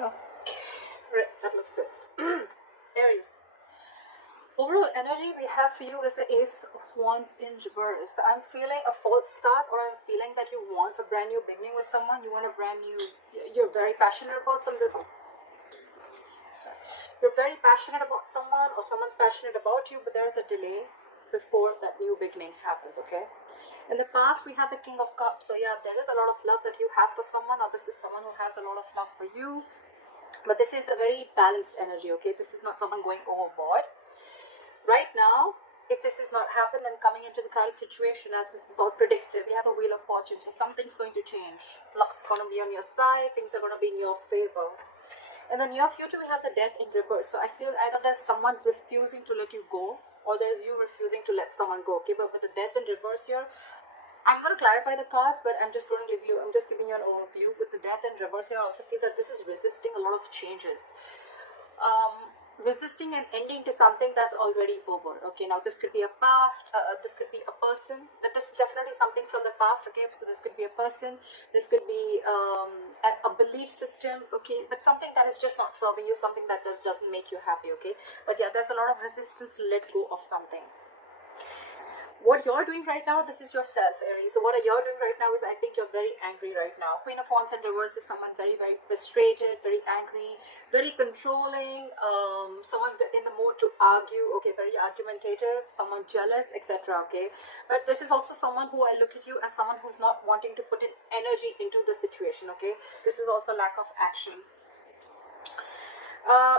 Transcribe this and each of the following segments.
Okay, that looks good. Aries. Overall energy we have for you is the Ace of Wands in reverse. I'm feeling a false start, or I'm feeling that you want a brand new beginning with someone. You want a brand new, you're very passionate about something. Sorry. You're very passionate about someone, or someone's passionate about you, but there's a delay before that new beginning happens, okay? In the past, we have the King of Cups. So yeah, there is a lot of love that you have for someone, or this is someone who has a lot of love for you. But this is a very balanced energy, okay? This is not someone going overboard. Right now, if this is not happened, then coming into the current situation, as this is all predictive, we have a Wheel of Fortune, so something's going to change. Luck's going to be on your side, things are going to be in your favor. In the near future, we have the Death in reverse. So I feel either there's someone refusing to let you go, or there's you refusing to let someone go, okay? But with the Death in reverse here, I'm going to clarify the cards, but I'm just giving you an overview. With the Death in reverse here, I also feel that this is resisting a lot of changes. Resisting and ending to something that's already over. Okay, now this could be a past, this could be a person, but this is definitely something from the past. Okay, so this could be a person, this could be a belief system. Okay, but something that is just not serving you, something that doesn't make you happy. Okay, but yeah, there's a lot of resistance to let go of something. What you're doing right now, this is yourself, Aries. So what you're doing right now is, I think you're very angry right now. Queen of Wands in reverse is someone very, very frustrated, very angry, very controlling, someone in the mood to argue, okay, very argumentative, someone jealous, etc. Okay, but this is also someone who I look at you as someone who's not wanting to put in energy into the situation. Okay, this is also lack of action.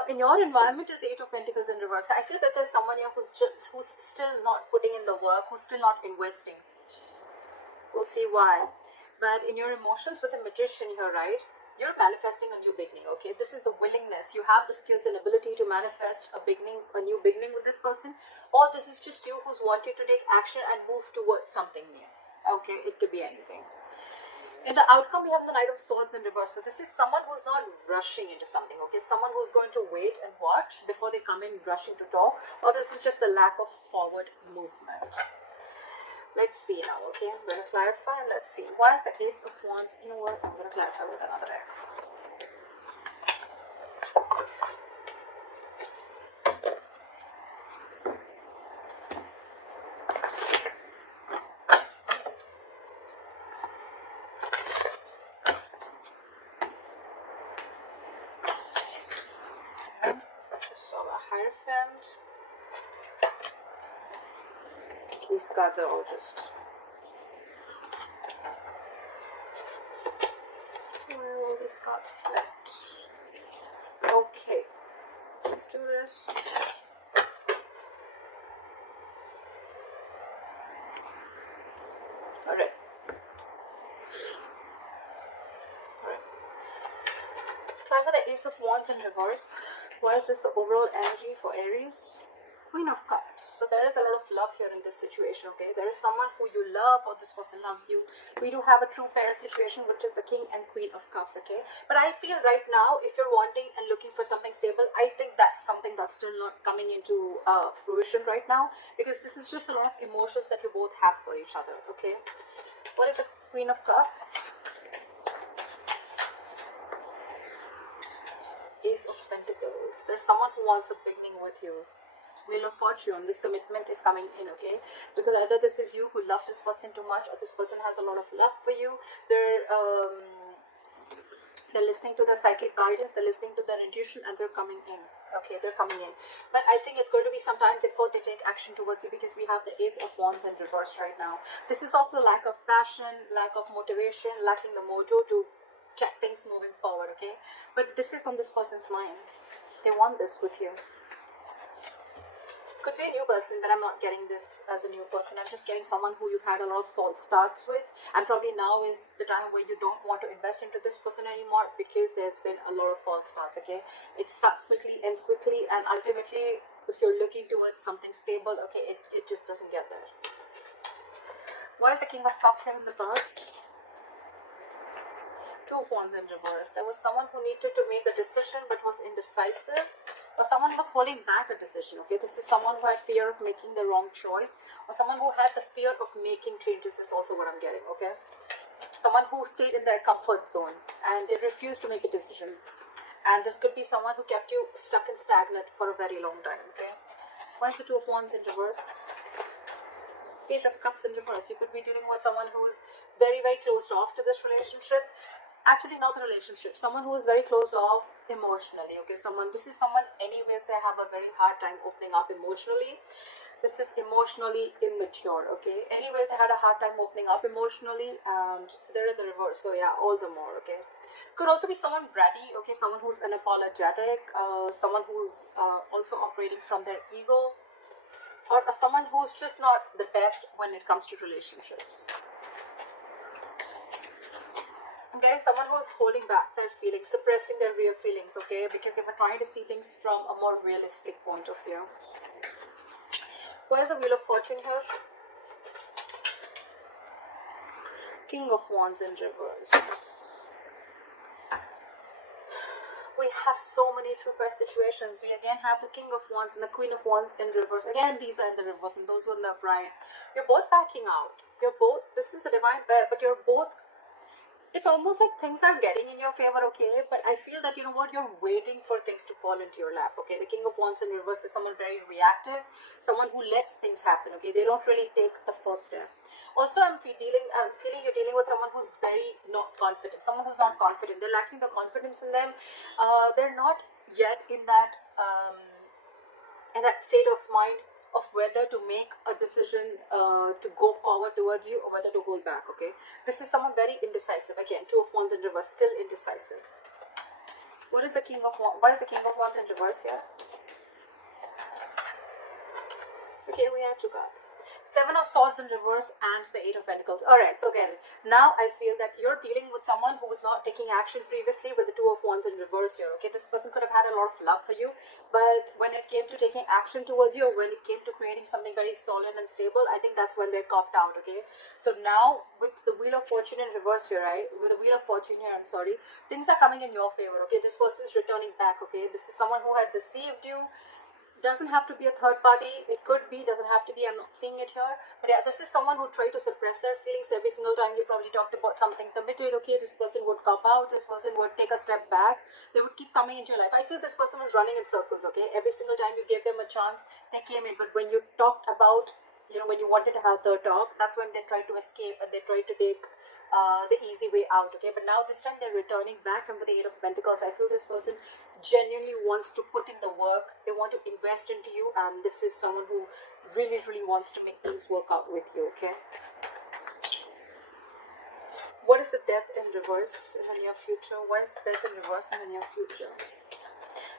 In your environment is Eight of Pentacles in reverse. I feel that there's someone here who's still not putting in the work, who's still not investing. We'll see why. But in your emotions with the Magician here, right, you're manifesting a new beginning, okay? This is the willingness. You have the skills and ability to manifest a new beginning with this person, or this is just you who's wanting to take action and move towards something new. Okay, it could be anything. In the outcome, we have the Knight of Swords in reverse. So this is someone who's not rushing into something, okay? Someone who's going to wait and watch before they come in rushing to talk, or this is just the lack of forward movement. Let's see now, okay? I'm going to clarify and let's see. Why is the Ace of Wands? You know what? I'm going to clarify with another deck. Hierophant. These cards are all just... Where are all these cards flipped? Okay, let's do this. Alright. Try for the Ace of Wands in reverse. Why is this the overall energy for Aries? Queen of Cups. So there is a lot of love here in this situation, okay? There is someone who you love, or this person loves you. We do have a true pair situation, which is the King and Queen of Cups, okay? But I feel right now, if you're wanting and looking for something stable, I think that's something that's still not coming into fruition right now, because this is just a lot of emotions that you both have for each other, okay? What is the Queen of Cups? Ace of Pentacles. There's someone who wants a beginning with you. Wheel of Fortune. This commitment is coming in, okay? Because either this is you who loves this person too much, or this person has a lot of love for you. They're listening to their psychic guidance, they're listening to their intuition, and they're coming in. Okay, they're coming in. But I think it's going to be some time before they take action towards you, because we have the Ace of Wands in reverse right now. This is also lack of passion, lack of motivation, lacking the mojo to get things moving forward, okay? But this is on this person's mind. They want this with you. Could be a new person, but I'm not getting this as a new person. I'm just getting someone who you've had a lot of false starts with, and probably now is the time where you don't want to invest into this person anymore, because there's been a lot of false starts, okay? It starts quickly, ends quickly, and ultimately, if you're looking towards something stable, okay, it just doesn't get there. Why is the King of Cups here in the past? Two of Wands in reverse. There was someone who needed to make a decision but was indecisive, or someone was holding back a decision, okay? This is someone who had fear of making the wrong choice, or someone who had the fear of making changes is also what I'm getting, okay? Someone who stayed in their comfort zone and they refused to make a decision. And this could be someone who kept you stuck and stagnant for a very long time, okay? Why is the Two of Wands in reverse? Page of Cups in reverse. You could be dealing with someone who is very, very closed off to this relationship. Actually, not the relationship. Someone who is very closed off emotionally, okay? This is someone, anyways, they have a very hard time opening up emotionally. This is emotionally immature, okay? Anyways, they had a hard time opening up emotionally, and they're in the reverse. So yeah, all the more, okay? Could also be someone bratty, okay? Someone who's unapologetic, someone who's also operating from their ego, or someone who's just not the best when it comes to relationships. I'm getting someone who's holding back their feelings, suppressing their real feelings, okay? Because they were trying to see things from a more realistic point of view. Why is the Wheel of Fortune here? King of Wands in reverse. We have so many true pair situations. We again have the King of Wands and the Queen of Wands in reverse. Again, these are in the reverse and those were in the upright. You're both backing out. This is the divine pair, but you're both, it's almost like things are getting in your favor, okay? But I feel that, you know what, you're waiting for things to fall into your lap, okay? The King of Wands in reverse is someone very reactive, someone who lets things happen, okay? They don't really take the first step. Also, I'm feeling you're dealing with someone who's very not confident, someone who's not confident. They're lacking the confidence in them. They're not yet in that state of mind of whether to make a decision to go forward towards you or whether to hold back, okay? This is someone very indecisive. Again, Two of Wands in reverse, still indecisive. What is the King of Wands? What is the King of Wands in reverse here? Okay, we have two cards. Seven of Swords in reverse and the Eight of Pentacles. Alright, so again, now I feel that you're dealing with someone who was not taking action previously with the Two of Wands in reverse here, okay? This person could have had a lot of love for you, but when it came to taking action towards you, or when it came to creating something very solid and stable, I think that's when they're copped out, okay? So now, with the Wheel of Fortune in reverse here, right? With the Wheel of Fortune here, I'm sorry, things are coming in your favor, okay? This person is returning back, okay? This is someone who had deceived you. Doesn't have to be a third party, it could be, doesn't have to be, I'm not seeing it here, but yeah, this is someone who tried to suppress their feelings. Every single time you probably talked about something committed, okay, this person would cop out, this person would take a step back, they would keep coming into your life. I feel this person was running in circles, okay? Every single time you gave them a chance, they came in, but when you talked about, you know, when you wanted to have the talk, that's when they tried to escape and they tried to take the easy way out, okay? But now this time they're returning back from the Eight of Pentacles. I feel this person genuinely wants to put in the work, they want to invest into you, and this is someone who really, really wants to make things work out with you, okay? What is the Death in reverse in the near future? Why is the Death in reverse in the near future?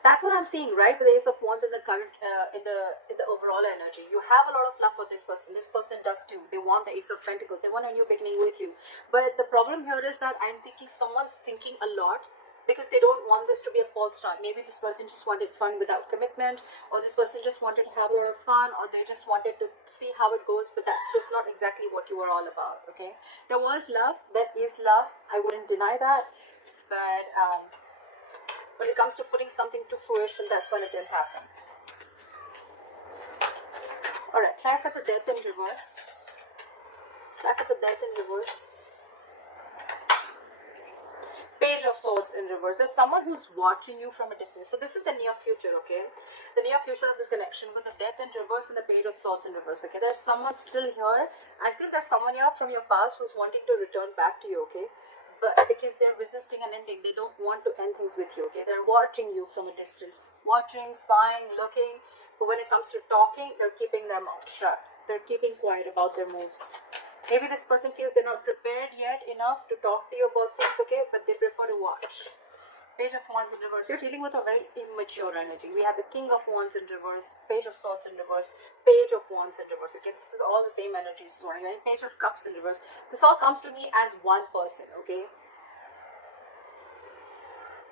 That's what I'm seeing, right? With the Ace of Wands in the current, in the overall energy. You have a lot of love for this person. This person does too. They want the Ace of Pentacles. They want a new beginning with you. But the problem here is that I'm thinking someone's thinking a lot, because they don't want this to be a false start. Maybe this person just wanted fun without commitment, or this person just wanted to have a lot of fun, or they just wanted to see how it goes, but that's just not exactly what you are all about, okay? There was love, there is love, I wouldn't deny that, but when it comes to putting something to fruition, that's when it didn't happen. Alright, clarify the Death in reverse. Clarify the Death in reverse. Page of Swords in reverse. There's someone who's watching you from a distance. So this is the near future, okay? The near future of this connection with the Death in reverse and the Page of Swords in reverse, okay? There's someone still here. I feel there's someone here from your past who's wanting to return back to you, okay? But because they're resisting an ending, they don't want to end things with you, okay? They're watching you from a distance. Watching, spying, looking. But when it comes to talking, they're keeping their mouth shut. They're keeping quiet about their moves. Maybe this person feels they're not prepared yet enough to talk to you about things, okay? But they prefer to watch. Page of Wands in reverse. You're dealing with a very immature energy. We have the King of Wands in reverse, Page of Swords in reverse, Page of Wands in reverse, okay? This is all the same energies. Page of Cups in reverse. This all comes to me as one person, okay?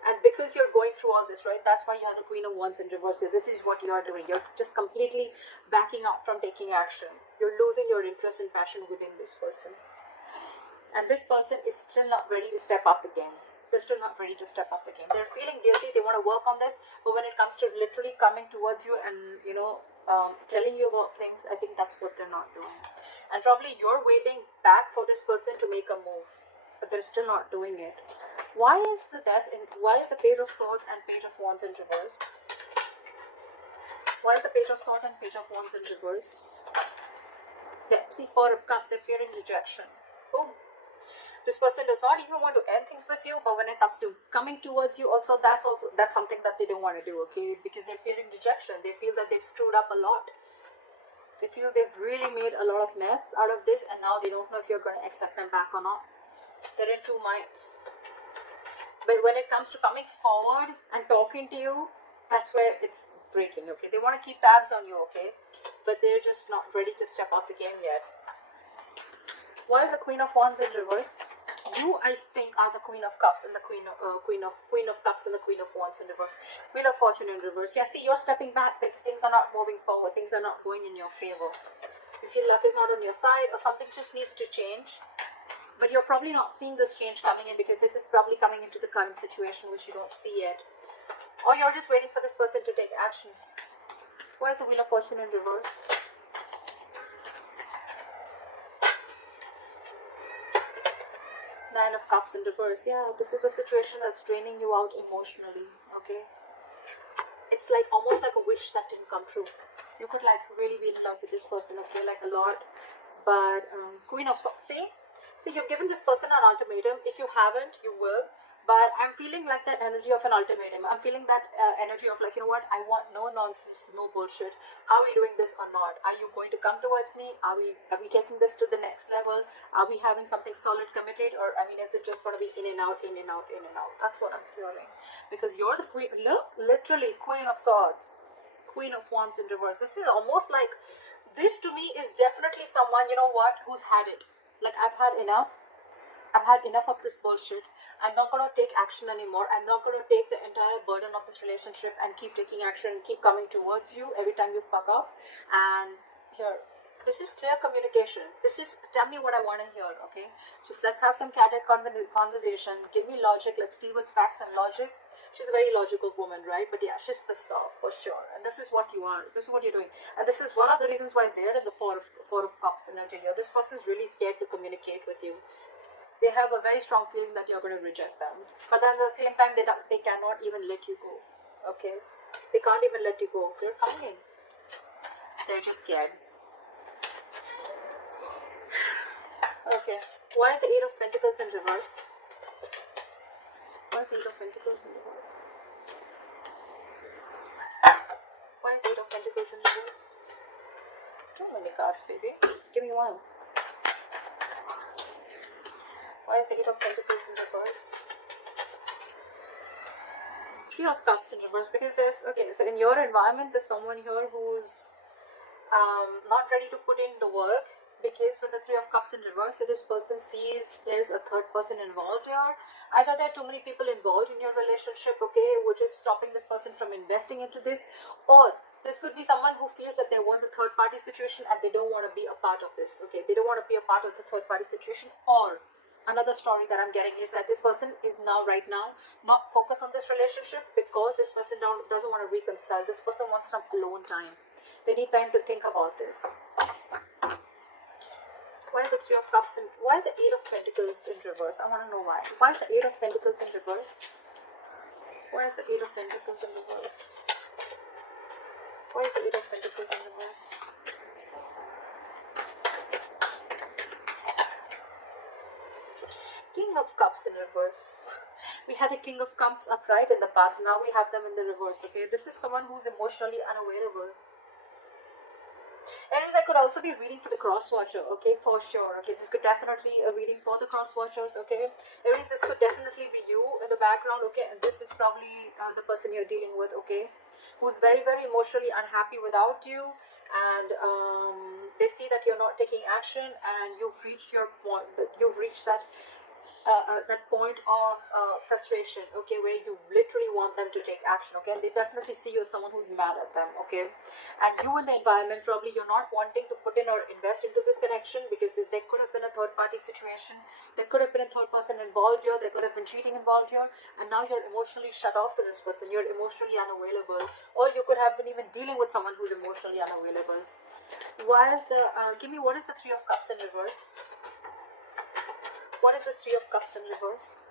And because you're going through all this, right, that's why you have the Queen of Wands in reverse. This is what you're doing. You're just completely backing up from taking action. You're losing your interest and passion within this person. And this person is still not ready to step up the game. They're still not ready to step up the game. They're feeling guilty. They want to work on this. But when it comes to literally coming towards you and, you know, telling you about things, I think that's what they're not doing. And probably you're waiting back for this person to make a move. But they're still not doing it. Why is the why is the Page of Swords and Page of Wands in reverse? Why is the Page of Swords and Page of Wands in reverse? Yeah, see, Four of Cups, they're fearing rejection. Oh, this person does not even want to end things with you, but when it comes to coming towards you, that's something that they don't want to do, okay? Because they're fearing rejection. They feel that they've screwed up a lot. They feel they've really made a lot of mess out of this, and now they don't know if you're going to accept them back or not. They're in two minds. But when it comes to coming forward and talking to you, that's where it's breaking, okay? They want to keep tabs on you, okay? But they're just not ready to step off the game yet. Why is the Queen of Wands in reverse? You, I think, are the Queen of Cups and the Queen of Cups and the Queen of Wands in reverse. Wheel of Fortune in reverse. Yeah, see, you're stepping back because things are not moving forward. Things are not going in your favor. You feel luck is not on your side, or something just needs to change. But you're probably not seeing this change coming in because this is probably coming into the current situation which you don't see yet. Or you're just waiting for this person to take action. Why is the Wheel of Fortune in reverse? Nine of Cups in reverse. Yeah, this is a situation that's draining you out emotionally, okay? It's like almost like a wish that didn't come true. You could like really be in love with this person, okay, like a lot. But Queen of Swords, see, you've given this person an ultimatum. If you haven't, you will. But I'm feeling like that energy of an ultimatum. I'm feeling that energy of like, you know what, I want no nonsense, no bullshit. Are we doing this or not? Are you going to come towards me? Are we taking this to the next level? Are we having something solid committed? Or, I mean, is it just going to be in and out, in and out, in and out? That's what I'm feeling. Because you're the queen, look, literally Queen of Swords, Queen of Wands in reverse. This is almost like, this to me is definitely someone, you know what, who's had it. Like, I've had enough. I've had enough of this bullshit. I'm not going to take action anymore. I'm not going to take the entire burden of this relationship and keep taking action and keep coming towards you every time you fuck up. And here, this is clear communication. This is, tell me what I want to hear, okay? Just let's have some candid conversation. Give me logic. Let's deal with facts and logic. She's a very logical woman, right? But yeah, she's pissed off for sure. And this is what you are. This is what you're doing. And this is one of the reasons why they're in the Four of Cups energy here. This person is really scared to communicate with you. They have a very strong feeling that you're going to reject them. But then at the same time, they cannot even let you go. Okay? They can't even let you go. They're fine. They're just scared. Okay. Why is the Eight of Pentacles in reverse? Why is the Eight of Pentacles in reverse? Why is the Eight of Pentacles in reverse? Too many cards, baby. Give me one. Why is the Eight of Pentacles in reverse? Three of Cups in reverse. Because there's, okay, so in your environment, there's someone here who's not ready to put in the work. Because with the Three of Cups in reverse, so this person sees there's a third person involved here. Either there are too many people involved in your relationship, okay, which is stopping this person from investing into this. Or this could be someone who feels that there was a third party situation and they don't want to be a part of this, okay. They don't want to be a part of the third party situation. Or another story that I'm getting is that this person is right now not focused on this relationship because this person doesn't want to reconcile. This person wants some alone time. They need time to think about this. Why is the Three of Cups in, why is the Eight of Pentacles in reverse? I want to know why. Why is the Eight of Pentacles in reverse? Why is the Eight of Pentacles in reverse? Why is the Eight of Pentacles in reverse? King of Cups in reverse. We had the King of Cups upright in the past. Now we have them in the reverse, okay? This is someone who's emotionally unavailable. Aries, I could also be reading for the cross watcher, okay, for sure, okay, this could definitely a reading for the cross watchers, okay. Aries, this could definitely be you in the background, okay, and this is probably the person you're dealing with, okay, who's very, very emotionally unhappy without you, and they see that you're not taking action, and you've reached your point, you've reached that point of frustration, okay, where you literally want them to take action, okay, and they definitely see you as someone who's mad at them, okay, and you in the environment, probably you're not wanting to put in or invest into this connection because there could have been a third party situation, there could have been a third person involved here, there could have been cheating involved here, and now you're emotionally shut off to this person, you're emotionally unavailable, or you could have been even dealing with someone who's emotionally unavailable. Why is the, give me, what is the Three of Cups in reverse? What is the Three of Cups in reverse?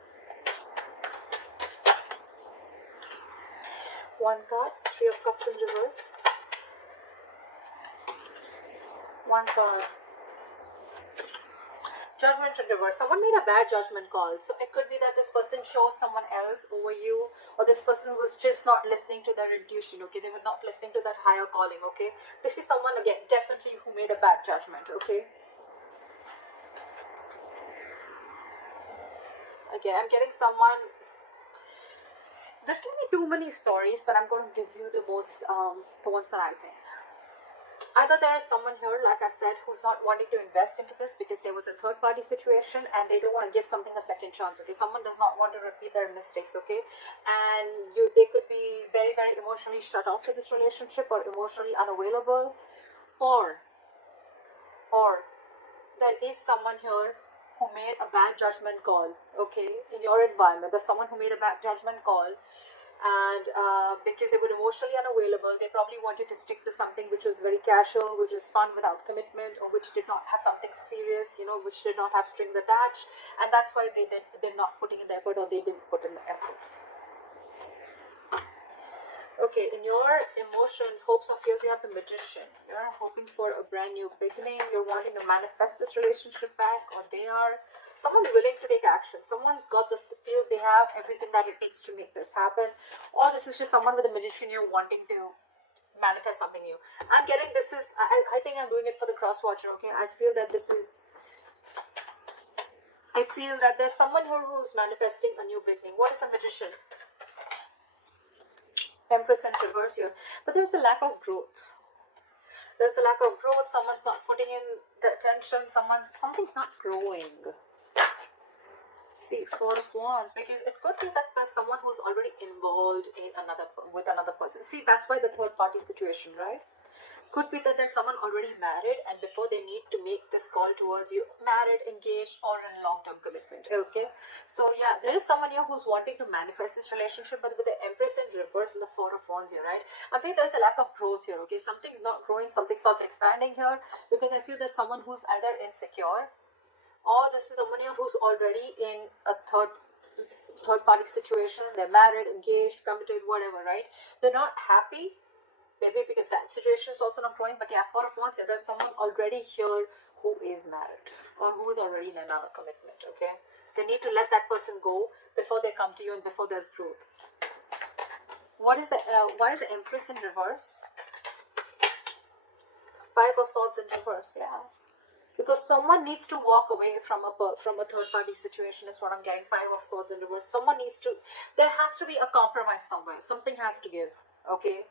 One card, Three of Cups in reverse. One card. Judgment in reverse. Someone made a bad judgment call. So it could be that this person chose someone else over you, or this person was just not listening to their intuition, okay? They were not listening to that higher calling, okay? This is someone, again, definitely who made a bad judgment, okay? Again, I'm getting someone. This can be too many stories, but I'm going to give you the most, the ones that I think. Either there is someone here, like I said, who's not wanting to invest into this because there was a third-party situation and they don't want to give something a second chance, okay? Someone does not want to repeat their mistakes, okay? And they could be very, very emotionally shut off to this relationship or emotionally unavailable. Or there is someone here who made a bad judgment call, okay? In your environment, there's someone who made a bad judgment call, and because they were emotionally unavailable, they probably wanted to stick to something which was very casual, which was fun without commitment, or which did not have something serious, you know, which did not have strings attached, and that's why they're not putting in the effort, or they didn't put in the effort. Okay, in your emotions, hopes or fears, you have the Magician. You're hoping for a brand new beginning. You're wanting to manifest this relationship back, or they are. Someone's willing to take action. Someone's got this feel they have everything that it takes to make this happen. Or this is just someone with a Magician you're wanting to manifest something new. I'm getting this is, I think I'm doing it for the cross watcher, okay? I feel that there's someone here who's manifesting a new beginning. What is a Magician? Empress in reverse here. But there's a lack of growth. There's a lack of growth. Someone's not putting in the attention. Something's not growing. See, Four of Wands, because it could be that there's someone who's already involved in with another person. See, that's why the third party situation, right? Could be that there's someone already married, and before they need to make this call towards you, married, engaged, or in long-term commitment, okay? So yeah, there is someone here who's wanting to manifest this relationship, but with the Empress in reverse and the Four of Wands here, right? I think there's a lack of growth here, okay? Something's not growing, something's not expanding here, because I feel there's someone who's either insecure, or this is someone here who's already in a third party situation. They're married, engaged, committed, whatever, right? They're not happy, maybe because that situation is also not growing. But yeah, Four of Wands, there's someone already here who is married or who is already in another commitment, okay? They need to let that person go before they come to you and before there's growth. Why is the Empress in reverse? Five of Swords in reverse, yeah. Because someone needs to walk away from a third-party situation is what I'm getting. Five of Swords in reverse. There has to be a compromise somewhere. Something has to give, okay?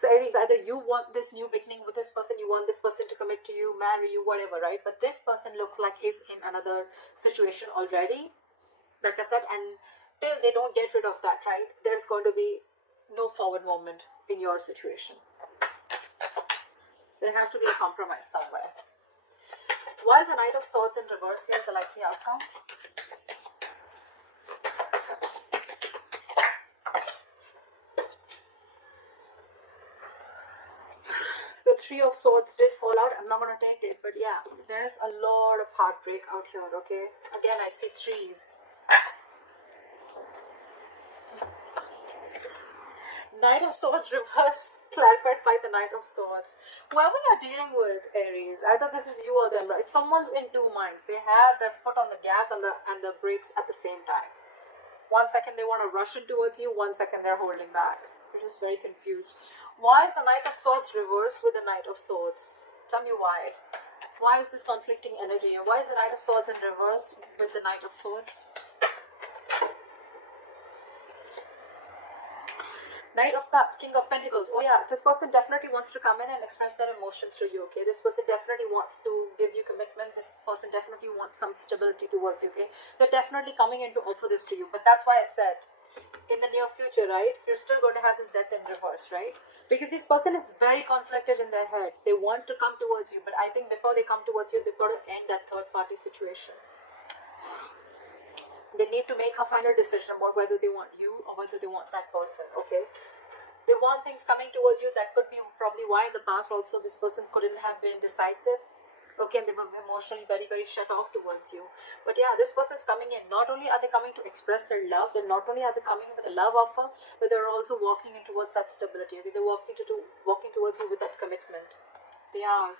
So Aries, either you want this new beginning with this person, you want this person to commit to you, marry you, whatever, right? But this person looks like he's in another situation already, like I said, and till they don't get rid of that, right, there's going to be no forward movement in your situation. There has to be a compromise somewhere. Why is the Knight of Swords in reverse here the likely outcome? The Three of Swords did fall out. I'm not going to take it, but yeah, there is a lot of heartbreak out here, okay? Again, I see threes. Knight of Swords reverse, clarified by the Knight of Swords. Whoever you're dealing with, Aries, either this is you or them, right? Someone's in two minds. They have their foot on the gas and the brakes at the same time. 1 second they want to rush in towards you, 1 second they're holding back. You're just very confused. Why is the Knight of Swords reversed with the Knight of Swords? Tell me why. Why is this conflicting energy? Why is the Knight of Swords in reverse with the Knight of Swords? Knight of Cups, King of Pentacles. Oh yeah, this person definitely wants to come in and express their emotions to you, okay? This person definitely wants to give you commitment. This person definitely wants some stability towards you, okay? They're definitely coming in to offer this to you. But that's why I said, in the near future, right, you're still going to have this Death in reverse, right? Because this person is very conflicted in their head. They want to come towards you, but I think before they come towards you, they've got to end that third party situation. They need to make a final decision about whether they want you or whether they want that person, okay? They want things coming towards you. That could be probably why in the past also this person couldn't have been decisive. Okay, and they were emotionally very, very shut off towards you. But yeah, this person's coming in. Not only are they coming to express their love, then not only are they coming with a love offer, but they're also walking in towards that stability. Okay, they're walking towards you with that commitment. They are,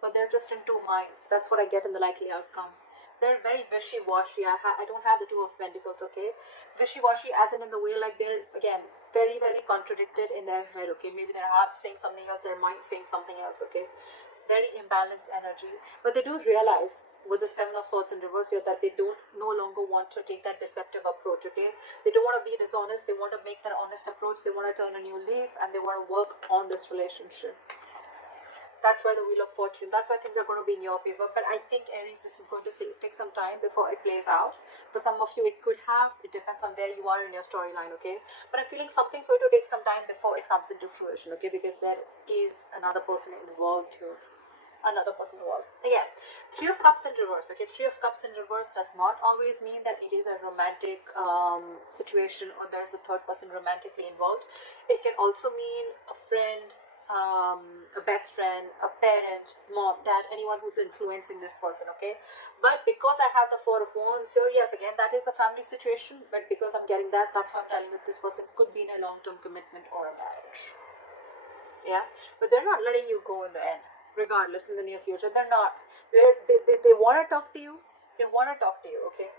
but they're just in two minds. That's what I get in the likely outcome. They're very wishy-washy. I don't have the Two of Pentacles, okay? Wishy-washy as in the way, like, they're, again, very, very contradicted in their head, okay? Maybe their heart saying something else, their mind saying something else, okay? Very imbalanced energy. But they do realize with the Seven of Swords in reverse here that they don't no longer want to take that deceptive approach, okay? They don't want to be dishonest. They want to make that honest approach. They want to turn a new leaf, and they want to work on this relationship. That's why the Wheel of Fortune, that's why things are going to be in your favor. But I think, Aries, this is going to take some time before it plays out. For some of you, it could have. It depends on where you are in your storyline, okay? But I'm feeling something's going to take some time before it comes into fruition, okay? Because there is another person involved here. Another person involved. Again, Three of Cups in reverse, okay? Three of Cups in reverse does not always mean that it is a romantic situation or there's a third person romantically involved. It can also mean a friend, a best friend, a parent, mom, dad, anyone who's influencing this person, okay? But because I have the Four of Wands here, yes, again, that is a family situation, but because I'm getting that, that's why I'm telling you this person could be in a long-term commitment or a marriage. Yeah, but they're not letting you go in the end, regardless, in the near future. They're not. They want to talk to you. They want to talk to you, okay?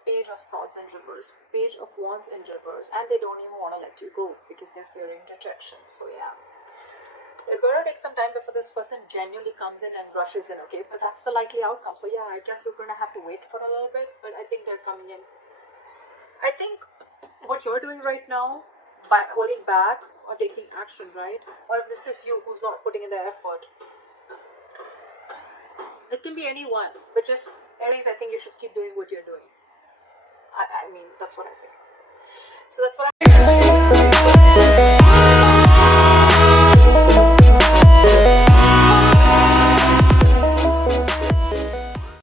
Page of Swords in reverse, Page of Wands in reverse, and they don't even want to let you go because they're fearing rejection. So yeah, it's going to take some time before this person genuinely comes in and rushes in, okay? But that's the likely outcome. So yeah, I guess we're going to have to wait for a little bit, but I think they're coming in. I think what you're doing right now, by holding back or taking action, right? Or if this is you who's not putting in the effort, it can be anyone, but just, Aries, I think you should keep doing what you're doing. I mean, that's what I think. So that's what